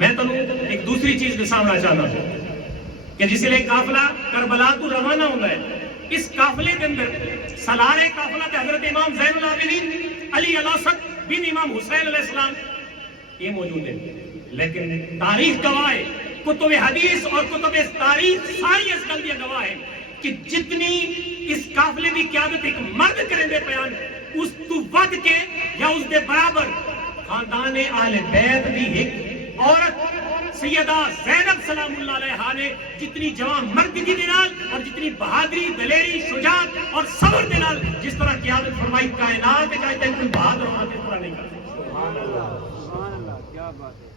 میں تمہیں ایک دوسری چیز دسانا چاہتا ہوں کہ جس لیے قافلہ کربلا کو روانہ ہوتا ہے، اس قافلے کے اندر سالار قافلہ تے حضرت امام زین العابدین علی الاوسط بن امام حسین علیہ السلام یہ موجود ہے، لیکن تاریخ گواہ ہے، کتب حدیث اور کتب تاریخ ساری اس گل دی گواہ ہے کہ جتنی اس قافلے کی قیادت ایک مرد کریں دے بیان اس تو ود کے یا اس دے برابر خاندان اہل بیت دی ایک عورت سیدہ زینب سلام اللہ علیہا نے جتنی جوان مردگی دے نال اور جتنی بہادری دلیری شجاعت اور صبر دے نال جس طرح قیادت فرمائی کائنات ہے چاہتے ہیں کوئی بہادر ہونا اس طرح نہیں کرتے. سبحان اللہ کیا بات ہے.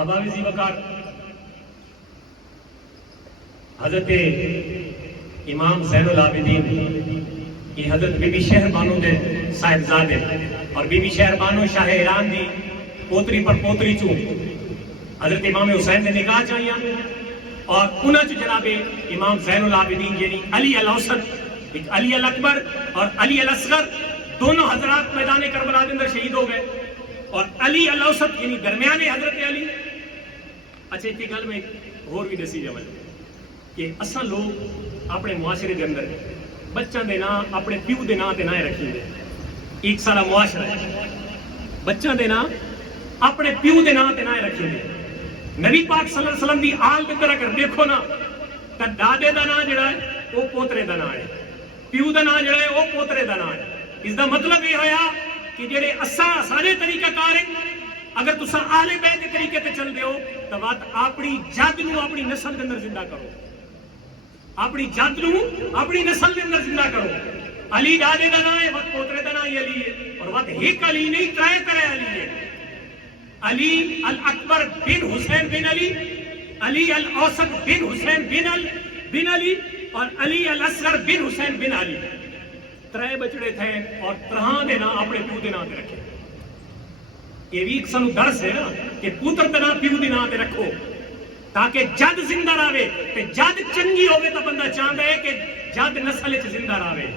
اباوی زی وقار حضرت امام زین العابدین کی حضرت بی بی شہر بانو دے صاحبزادے اور بی بی شہر بانو شاہ ایران دی پوتری پر پوتری چوں حضرت امام حسین نے نکاح چاہیاں اور انہاں چ جناب امام زین العابدین یعنی علی الاوسط ایک علی الاکبر اور علی الاصغر دونوں حضرات میدان کربلا کے اندر شہید ہو گئے اور علی الاوسط یعنی درمیانے حضرت علی. اچھا ایک گل میں اور بھی دسی جاواں کہ اساں لوگ اپنے معاشرے کے اندر بچوں کے نام اپنے پیو کے نام سے نہ رکھیں گے. ایک سارا معاشرہ ہے بچوں کے نام اپنے پیو کے نام سے نہ رکھیں گے. نبی پاک صلی اللہ علیہ وسلم کی آل کے طرح اگر دیکھو نا تو دادے کا نام جڑا ہے وہ پوترے کا نام ہے، پیو کا نام جڑا ہے وہ پوترے کا نام ہے. اس کا مطلب یہ ہوا کہ جڑے سارے طریقہ کار ہیں اگر تسا آل بیت کے طریقے تے چل دے ہو تو بات اپنی جد نو اپنی نسل کے اندر زندہ کرو، اپنی جد نو اپنی نسل کے اندر زندہ کرو. علی دادے کا نام ہے وقت پوترے کا نام ہی علی ہے اور وقت ایک علی نہیں ترائے ترائے علی ہے. علی الاکبر بن حسین بن علی، علی الاوسط بن حسین بن علی اور علی الاصغر بن حسین بن علی. ترائے بچڑے تھے اور ترہاں دے نام اپنے پیو دے نام تے رکھے. یہ بھی ایک سانو درس ہے نا کہ پوتر دے نام پیو دے نام تے رکھو تاکہ جد زندہ رہے تے جد چنگی ہوے تو بندہ چاہتا ہے کہ جد نسل وچ زندہ رہے.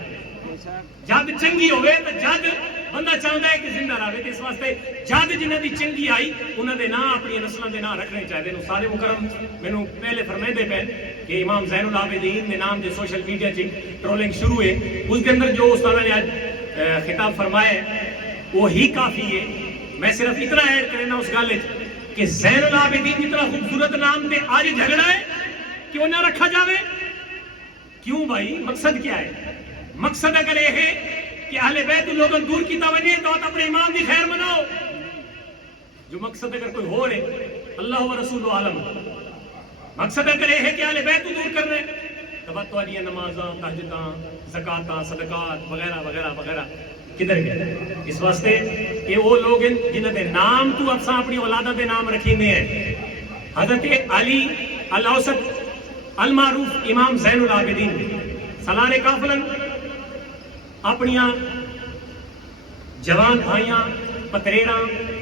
جد چنگی ہوے تو جد بندہ چاہتا ہے کہ زندہ رہے. اس واسطے جد جنہاں دی چنگی آئی انہاں دے نام اپنی نسلاں دے نام رکھنے چاہیے. سارے مکرم مینوں پہلے فرمائے پے کہ امام زین العابدین دے نام دے سوشل میڈیا چ ٹرولنگ شروع ہے. اس کے اندر جو استاد نے آج خطاب فرمایا وہی کافی ہے. میں صرف اتنا ایڈ کرنا اس گل کہ زین العابدین جتنا خوبصورت نام دے آج جھگڑا ہے کیوں نہ رکھا جاوے. کیوں بھائی مقصد کیا ہے؟ مقصد اگر یہ ہے کہ اہل بیت لوگوں دور کی توجہ تو اپنے امام کی خیر مناؤ. جو مقصد اگر کوئی ہو رہے اللہ و رسول عالم مقصد اگر یہ ہے کہ اہل بیت دور کر رہے تو بات تو نمازاں تہجداں زکاتاں صدقات وغیرہ وغیرہ وغیرہ کدھر گئے؟ اس واسطے یہ وہ لوگ ہیں جنہوں نے نام تو اب اپنی اولادہ دے نام رکھیں ہیں. حضرت علی الاوسط المعروف امام زین العابدین سالار قافلہ اپنیاں جوان بھائیاں پتریراں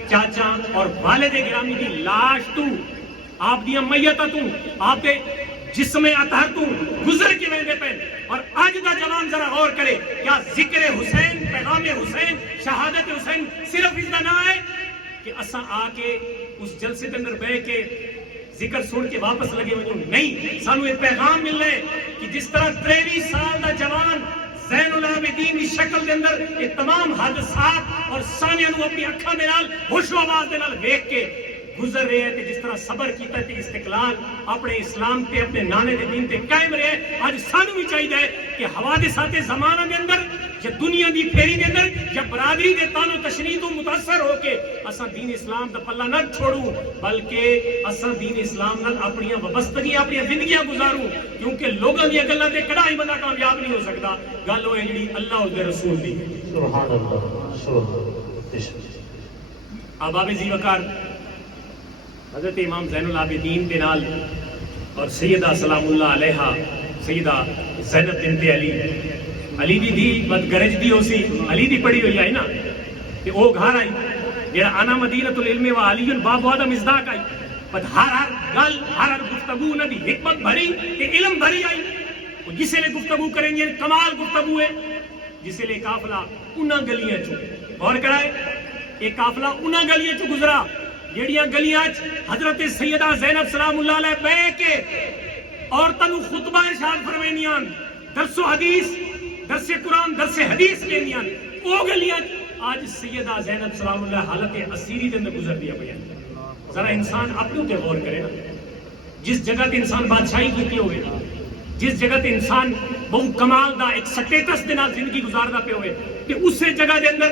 چاچا اور والد گرامی کی لاش تو آپ دیا میتاں تو آپ دے جسم اطہر تو گزر کے ویندے پہ اور آج دا جوان ذرا غور کرے کیا ذکر حسین پیغام حسین شہادت حسین صرف اس کا نام ہے کہ اساں آ کے اس جلسے کے اندر بیٹھ کے ذکر سن کے واپس لگے ہوئے نہیں. سانو ایک پیغام مل رہے کہ جس طرح 23 سال دا جوان زین العابدین کی شکل کے اندر یہ تمام حادثات اور سانیاں نو اپنی اکھاں دے نال ہوش و آواز دے نال ویکھ کے گزر رہے ہیں کہ جس طرح صبر کیتا تے استقلال اپنے اسلام تے اپنے نانے دے دین تے قائم رہے. آج سانو بھی چاہیے کہ حوادثات زمانہ دے اندر یا دنیا دی پھیری دے اندر یا برادری دے تانو تشنیع تو متاثر ہو کے اساں دین اسلام دا پلہ نہ چھوڑوں بلکہ اساں دین اسلام نال اپنی وابستگی اپنی زندگیاں گزاروں کیونکہ لوگوں دی گلاں تے کڑائی بندہ کامیاب نہیں ہو سکتا. گل ہوئے جڑی اللہ دے رسول دی. سبحان اللہ سبحان. اباب زی وقار حضرت امام زین العابدین کے نال اور سیدہ سلام اللہ علیہا سیدہ زینب بنت علی دی دی بد گرج دی ہو سی علی دی پڑھی ہوئی آئی نا کہ وہ گھر آئی جڑا انا مدینۃ العلم و علی باب وعدہ مصداق آئی بد ہر گل ہر گفتگو نہ دی حکمت بھری کہ علم بھری آئی. جس لئے گفتگو کریں گے کمال گفتگو ہے. جس لئے قافلہ انہاں گلیاں چوں غور کرائے یہ قافلہ انہاں گلیاں چوں گزرا جڑیاں گلیاں حضرت سیدہ زینب سلام اللہ علیہ بے کے عورتوں کو خطبہ ارشاد فرمائنیاں، درس و حدیث، درس قرآن، درس حدیث لینیاں، او گلیاں آج سیدہ زینب سلام اللہ حالت اسیری دے اندر گزر دیا پیا۔ ذرا انسان اپنے تے غور کرے نا، جس جگہ تے انسان بادشاہی کیتی ہوئے، جس جگہ تے انسان بہت کمال دا ایک سٹیٹس دے نال زندگی گزاردا پیا ہوئے تے اس جگہ دے اندر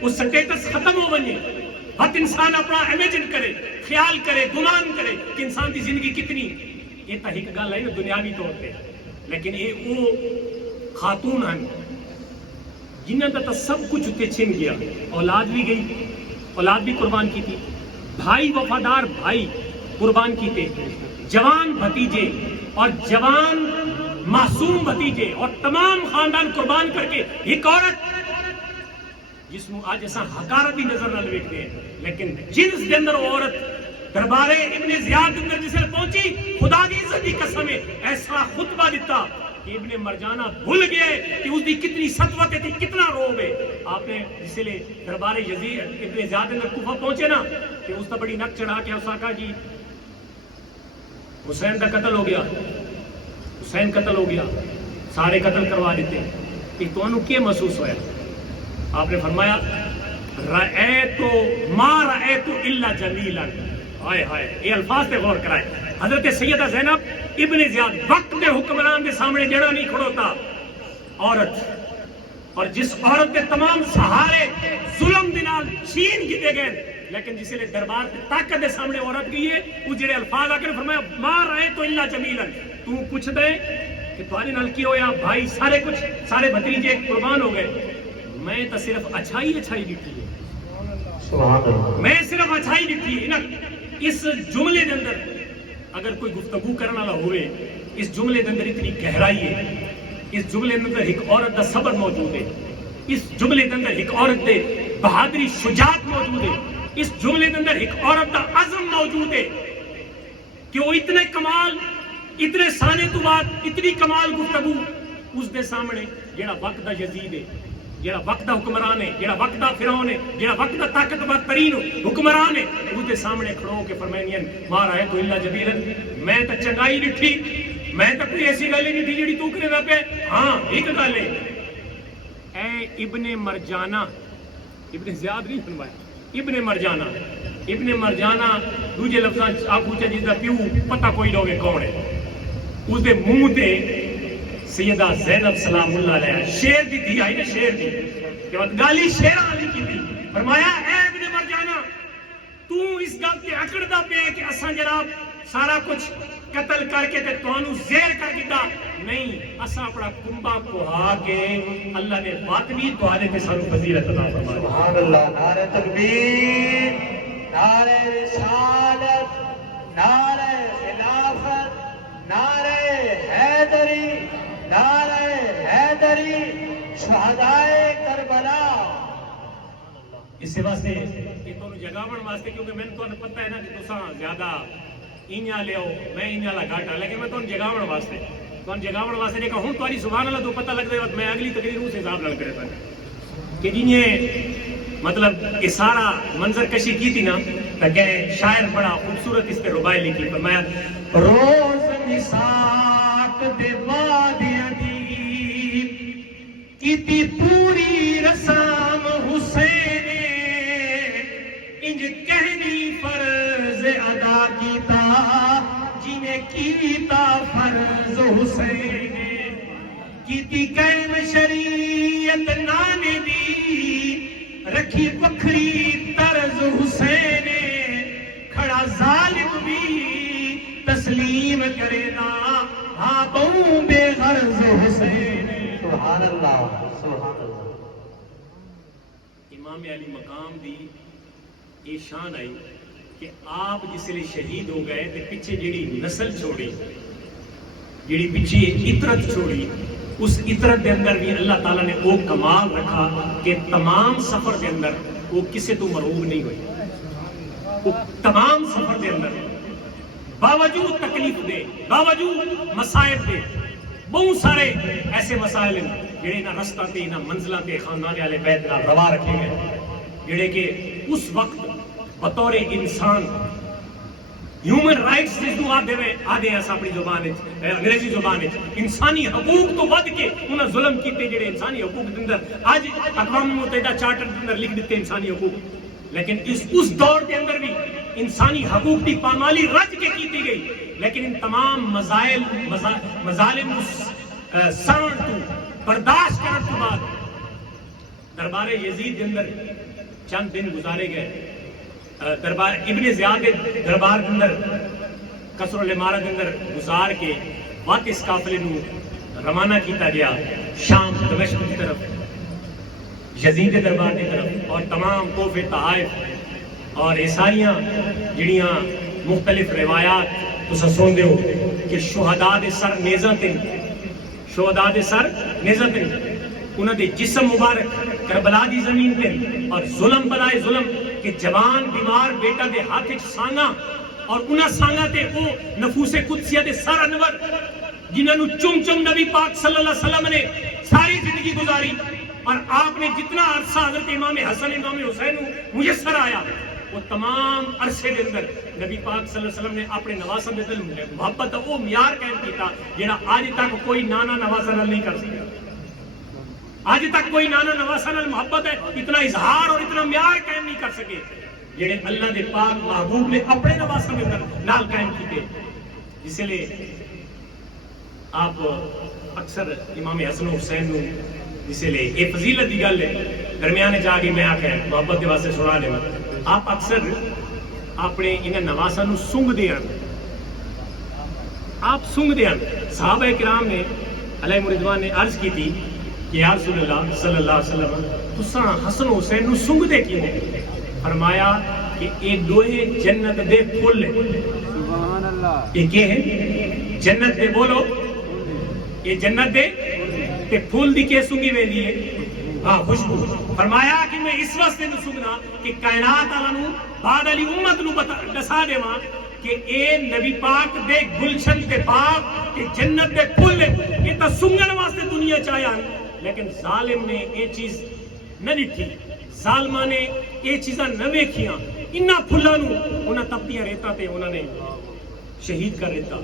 وہ سٹیٹس ختم ہو ونجے، ہت انسان اپنا امیجن کرے، خیال کرے، گمان کرے کہ انسان دی زندگی کتنی، یہ تا ایک گل ہے دنیاوی طور پہ، لیکن یہ وہ خاتون ہیں جنہاں دا سب کچھ اتنے چھن گیا، اولاد بھی گئی، اولاد بھی قربان کی تھی، بھائی وفادار بھائی قربان کیتے، جوان بھتیجے اور جوان معصوم بھتیجے اور تمام خاندان قربان کر کے ایک عورت جس کو آج ایسا حقارت بھی نظر نہ لگتے ہیں، لیکن جنس کے اندر عورت دربار ابن زیاد کے اندر جسے پہنچی، خدا کی عزت کی قسم ہے ایسا خطبہ دیتا کہ ابن مرجانہ بھول گئے کہ اس کی کتنی سطوت تھی، کتنا روب ہے۔ آپ نے جسے لے دربار یزید ابن زیاد کے اندر کوفہ پہنچے نا کہ اس کا بڑی نک چڑھا کے اس کہا جی حسین کا قتل ہو گیا، حسین قتل ہو گیا، سارے قتل کروا دیتے، کہ تو انہوں کیا محسوس ہویا؟ آپ نے فرمایا رأیتو ما رأیتو الا جمیلا، ہائے ہائے، یہ الفاظ پہ غور کرائے۔ حضرت سیدہ زینب ابن زیاد وقت کے حکمران کے سامنے جڑا نہیں کھڑوتا، عورت، اور جس عورت کے تمام سہارے ظلم دنال چھین کیتے گئے، لیکن جسے لے دربار کے طاقت کے سامنے عورت گئی ہے، وہ جڑے الفاظ آ کے فرمایا ما رأیتو الا جمیلا، تو پوچھ دے کہ تمہارے نال کی ہویا؟ بھائی سارے کچھ، سارے بھتیجے قربان ہو گئے، میں تو صرف اچھائی دیکھی ہے، سبحان اللہ، میں صرف اچھائی دیکھی ہے نا۔ اس جملے کے اندر اگر کوئی گفتگو کرنے والا ہوئے، اس جملے کے اندر اتنی گہرائی ہے، اس جملے کے اندر ایک عورت کا صبر موجود ہے، اس جملے کے اندر ایک عورت دے بہادری شجاعت موجود ہے، اس جملے کے اندر ایک عورت کا عزم موجود ہے کہ وہ اتنے کمال، اتنے سانے تو بعد اتنی کمال گفتگو اس دے سامنے جڑا وقت دا یزید ہے، جڑا وقت دا حکمران ہے، جڑا وقت دا فرعون ہے، جڑا وقت دا طاقتور ترین حکمران ہے، اس دے سامنے کھڑو کے فرمائنیاں ما رأیت الا جمیلا، میں تو چنگائی ڈٹھی، میں تو کوئی ایسی گل نہیں ڈٹھی جڑی تو کرے نہ پے۔ ہاں ایک گل ہے، اے ابن مرجانہ، ابن زیاد نہیں فرمایا، ابن مرجانہ، ابن مرجانہ دوجے لفظاں آکھو چا جس دا پیو پتہ کوئی نہ ہوے کون ہے، اس دے منہ تے سیدہ زینب سلام اللہ علیہ شیر دی تھی آئی نا، شیر دی کہ وقت گالی شیر آلی کی تھی، فرمایا اے ابن مرجانہ تو اس گل تے اکڑ دا پے کہ اساں جناب سارا کچھ قتل کر کے تے تانوں زیر کر دیتا، نہیں، اساں اپنا کنبا کوہا کے اللہ نے باطنی تواڈے تے سانوں فضیلت عطا فرمائی۔ سبحان اللہ، نعرہ تکبیر، نعرہ رسالت، نعرہ خلافت، نعرہ حیدری، نعرہ حیدری، شہدائے کربلا۔ اس واسطے یہ تو جگاون واسطے، کیونکہ میں تو پتہ ہے نا کہ تساں زیادہ اینیا لیو، میں اینیا لا گھاٹا، لیکن میں تو جگاون واسطے، تو جگاون واسطے نے کہا ہوں تمہاری سبحان اللہ تو پتہ لگ دے، میں اگلی تقریر اس حساب نال کرے تھا کہ جنہیں مطلب یہ سارا منظر کشی کی تھی نا، کہ شاعر بڑا خوبصورت اس پہ ربائی لکھی، فرمایا روز مساق دے وادیاں دی کیتی پوری رسام حسین، انج کہنی فرض ادا کیتا جنہیں کیتا فرض حسین، کیتی قائم شریعت نانے دی رکھی وکھری طرز حسین، کھڑا ظالم بھی تسلیم کرے نا، ہاں بہوں بے غرض حسین۔ سبحان اللہ، سبحان اللہ۔ امام علی مقام دی یہ شان آئی کہ آپ جس لئے شہید ہو گئے تے پیچھے جڑی نسل چھوڑی، جڑی پیچھے عطرت چھوڑی، اس عطرت دے اندر بھی اللہ تعالیٰ نے وہ کمال رکھا کہ تمام سفر دے اندر وہ کسے تو مرعوب نہیں ہوئی، وہ تمام سفر دے اندر باوجود تکلیف دے، باوجود مسائب دے، بہت سارے ایسے مسائل ہیں جڑے نہ رستہ تے نہ منزلہ تے خاندان والے بیت نہ روا رکھے گئے، جڑے کہ اس وقت بطور انسان ہیومن رائٹس جس کو آدھے ہیں اپنی زبان انگریزی زبان انسانی حقوق تو ود کے انہیں ظلم کیتے جڑے انسانی حقوق کے اندر آج اقوام متحدہ چارٹر کے اندر لکھ دیتے انسانی حقوق، لیکن اس دور کے اندر بھی انسانی حقوق کی پامالی رج کے کی گئی، لیکن ان تمام مظالم سہن تو برداشت کرنے کے بعد دربار یزید کے اندر چند دن گزارے گئے، دربار ابن زیاد دربار کے اندر قصر الامارہ کے اندر گزار کے وقت اس قافلے نو روانہ کیتا گیا شام دمشق کی طرف، یزید کے دربار کی طرف، اور تمام تحفے تحائف اور یہ ساریاں جڑیاں مختلف روایات تساں سن دیو کہ شہداء دے سر نیزاں تے، شہداء دے سر نیزاں تے، انہاں دے جسم مبارک کربلا دی زمین تے، اور ظلم بلائے ظلم کہ جوان بیمار بیٹا دے ہاتھ وچ سانگا، اور انہاں سانگا تے او نفوس قدسیہ دے سر انور جنہاں نو چم چم نبی پاک صلی اللہ علیہ وسلم نے ساری زندگی گزاری، اور آپ نے جتنا عرصہ حضرت امام حسن امام حسین میسر آیا وہ تمام عرصے کے اندر نبی پاک صلی اللہ علیہ وسلم نے اپنے نواسا دے دل محبت وہ معیار قائم کیتا جہاں آج تک کوئی نانا نواسا نال نہیں کر سکتا، آج تک کوئی نانا نواسا نال محبت ہے اتنا اظہار اور اتنا معیار قائم نہیں کر سکے جڑے اللہ دے پاک محبوب نے اپنے نواسا کے اندر نال قائم کیتے۔ اس لیے آپ اکثر امام حسن حسین نو اس لیے یہ فضیلت کی گل ہے، درمیانے جا کے میں آخیا محبت کے واسطے سنا دیں، آپ اکثر اپنے انہیں نواسا نو سنگ دیا، آپ سنگ دیا۔ صحابہ کرام نے علیہ رضوان نے عرض کی تھی کہ یا رسول اللہ صلی اللہ علیہ وسلم تساں حسن حسین نو سنگ دے کی نے؟ فرمایا کہ یہ دوہے جنت دے پھول ہیں۔ سبحان اللہ۔ یہ کیا ہے؟ جنت دے، بولو یہ جنت دے تے پھول دی کے سنگی ویندی ہے؟ ہاں، خوشبو۔ فرمایا کہ میں اس واسطے نو سنگنا کہ کائنات والا نو بعد علی امت نو دسا دیواں کہ اے نبی پاک دے گلشن تے باغ تے جنت دے پھول یہ تا سنگن واسطے دنیا چاہیا، لیکن ظالم نے یہ چیز نہ ڈٹھی، ظالمہ نے یہ چیزاں نہ ویکھیاں، انہاں پھلاں نو انہاں تپتیاں ریتاں تے انہاں نے شہید کر دیتا۔